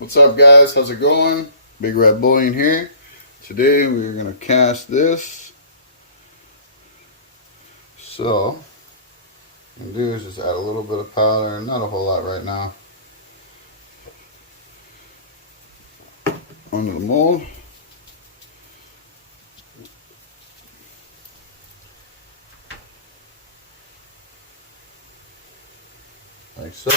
What's up, guys? How's it going? Big Red Bullion here. Today we're going to cast this. So, what I'm going to do is just add a little bit of powder, not a whole lot right now, onto the mold. Like so.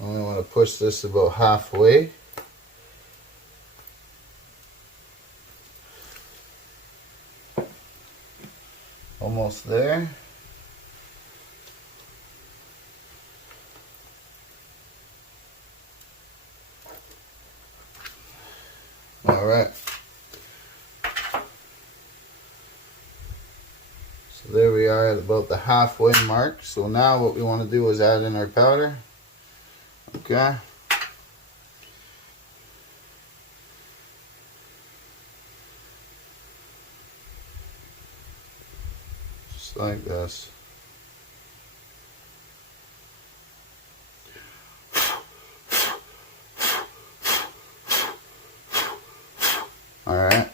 I only want to push this about halfway. Almost there. All right. So there we are at about the halfway mark. So now what we want to do is add in our powder. Okay. Just like this. Alright.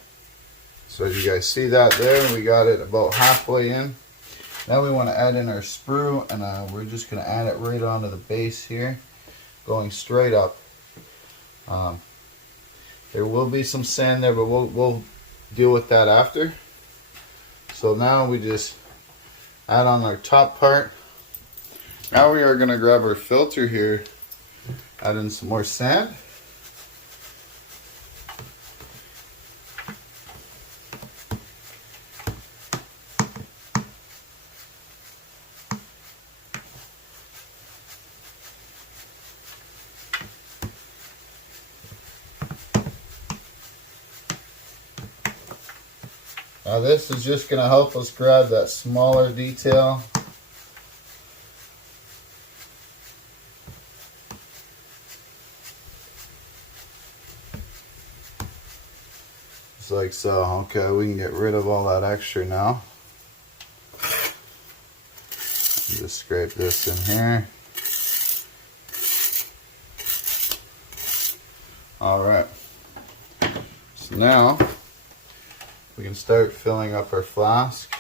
So as you guys see that there, we got it about halfway in. Now we want to add in our sprue, and we're just going to add it right onto the base here, going straight up. There will be some sand there, but we'll deal with that after. So now we just add on our top part. Now we are going to grab our filter here, add in some more sand. Now this is just going to help us grab that smaller detail. Just like so. Okay, we can get rid of all that extra now. Just scrape this in here. Alright. So now we can start filling up our flask.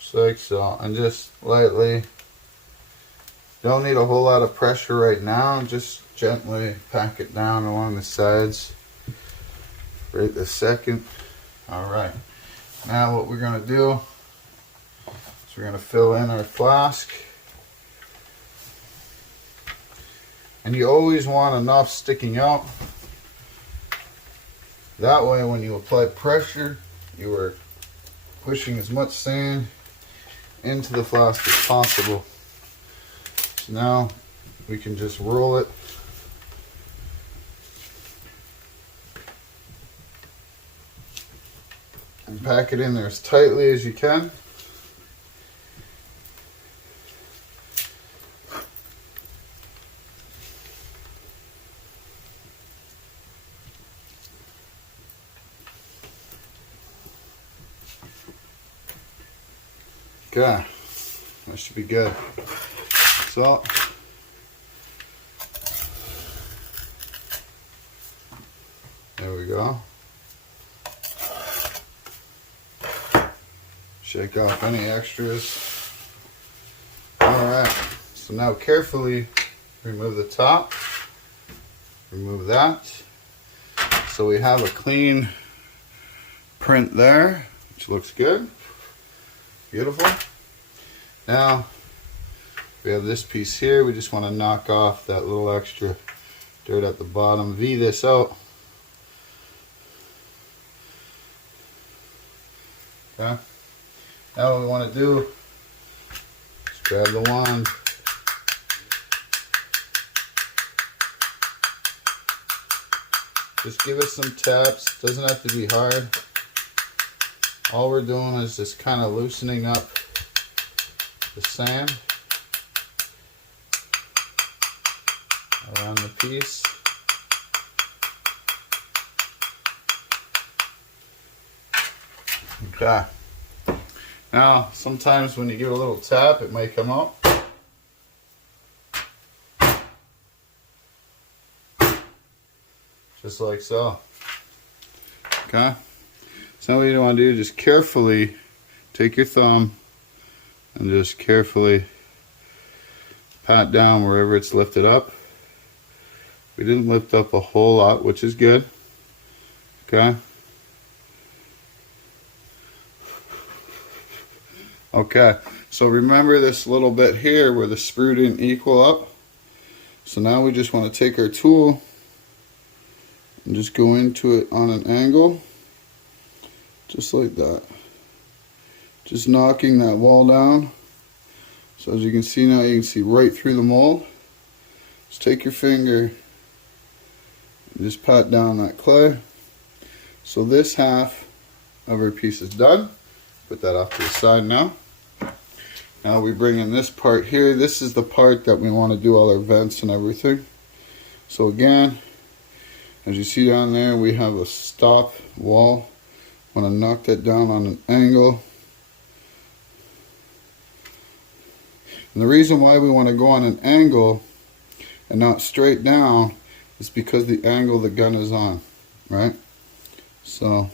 Just like so, and just lightly. Don't need a whole lot of pressure right now, just gently pack it down along the sides right this second. Alright, now what we're going to do, we're going to fill in our flask, and you always want enough sticking out. That way when you apply pressure, you are pushing as much sand into the flask as possible. So now we can just roll it and pack it in there as tightly as you can. Okay, that should be good. So, there we go. Shake off any extras. Alright, so now carefully remove the top. Remove that. So we have a clean print there, which looks good. Beautiful. Now we have this piece here. We just want to knock off that little extra dirt at the bottom. V this out. Okay. Now what we want to do is grab the wand. Just give it some taps. Doesn't have to be hard. All we're doing is just kind of loosening up the sand around the piece. Okay. Now, sometimes when you give it a little tap, it may come out. Just like so. Okay. So what you want to do, just carefully take your thumb and just carefully pat down wherever it's lifted up. We didn't lift up a whole lot, which is good. Okay. Okay, so remember this little bit here where the sprue didn't equal up. So now we just want to take our tool and just go into it on an angle, just like that. Just knocking that wall down. So as you can see now, you can see right through the mold. Just take your finger and just pat down that clay. So this half of our piece is done. Put that off to the side now. Now we bring in this part here. This is the part that we want to do all our vents and everything. So again, as you see down there, we have a stop wall. Want to knock that down on an angle. And the reason why we want to go on an angle and not straight down is because the angle the gun is on, right? So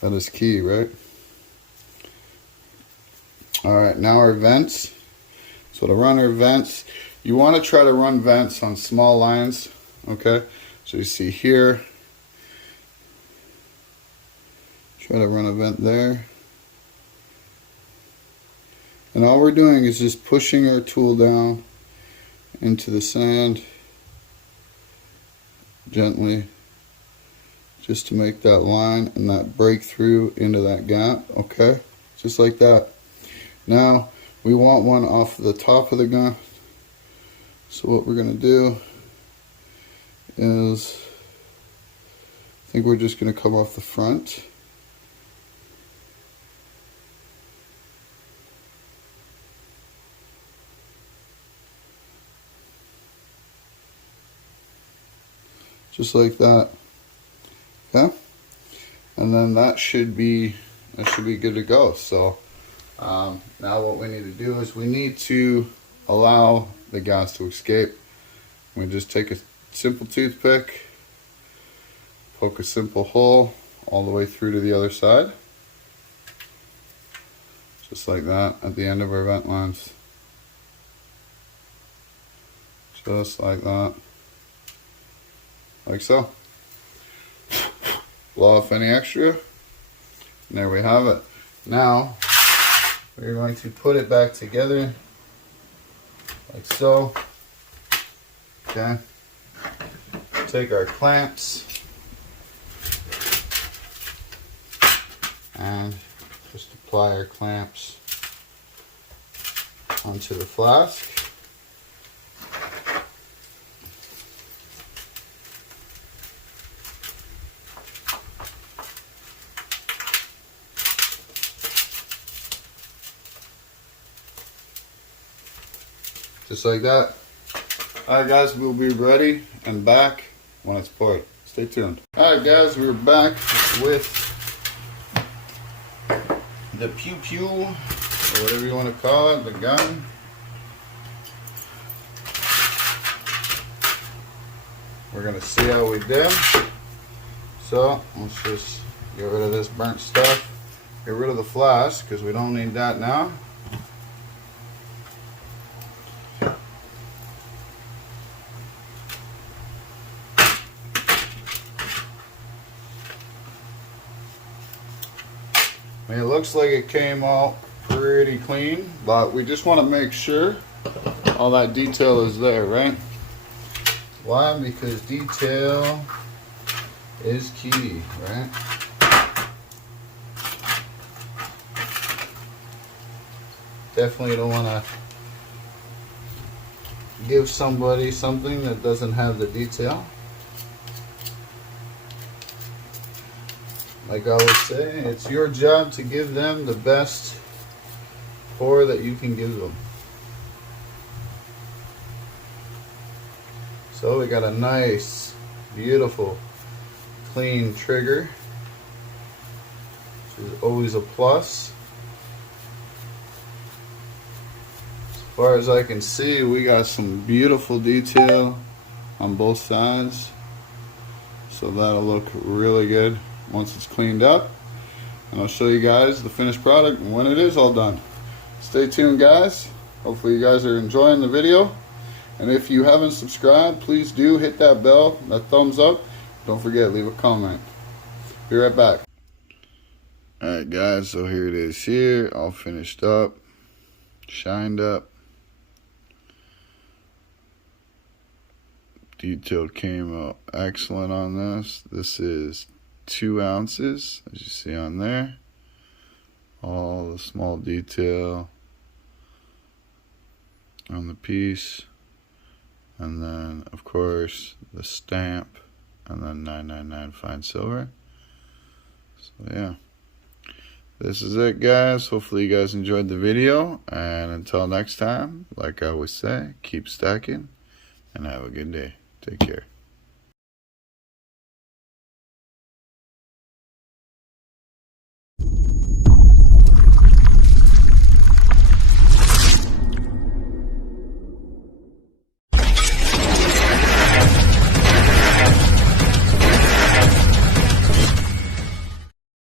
that is key, right? Alright, now our vents. So to run our vents, you want to try to run vents on small lines, okay? So you see here, try to run a vent there. And all we're doing is just pushing our tool down into the sand gently, just to make that line and that breakthrough into that gap, okay? Just like that. Now we want one off the top of the gun. So what we're going to do is, I think we're just going to come off the front. Just like that. Okay? And then that should be good to go. So now what we need to do is we need to allow the gas to escape. We just take a simple toothpick, poke a simple hole all the way through to the other side. Just like that at the end of our vent lines. Just like that. Like so. Blow off any extra. And there we have it. Now, we're going to put it back together like so. Okay. Take our clamps and just apply our clamps onto the flask. Just like that. Alright guys, we'll be ready and back when it's poured. Stay tuned. Alright guys, we're back with the pew pew, or whatever you want to call it, the gun. We're going to see how we did. So, let's just get rid of this burnt stuff. Get rid of the flask, because we don't need that now. I mean, it looks like it came out pretty clean, but we just want to make sure all that detail is there, right? Why? Because detail is key, right? Definitely don't want to give somebody something that doesn't have the detail. like I always say, it's your job to give them the best pour that you can give them. So we got a nice, beautiful, clean trigger, which is always a plus. As far as I can see, we got some beautiful detail on both sides. So that'll look really good once it's cleaned up. And I'll show you guys the finished product when it is all done. Stay tuned, guys. Hopefully you guys are enjoying the video. And if you haven't subscribed, please do hit that bell, that thumbs up. Don't forget, leave a comment. Be right back. Alright guys, so here it is here, all finished up, shined up. Detail came out excellent on this. This is 2 ounces, as you see on there. All the small detail on the piece. And then, of course, the stamp. And then 999 fine silver. So, yeah. This is it, guys. Hopefully you guys enjoyed the video. And until next time, like I always say, keep stacking. And have a good day. Take care.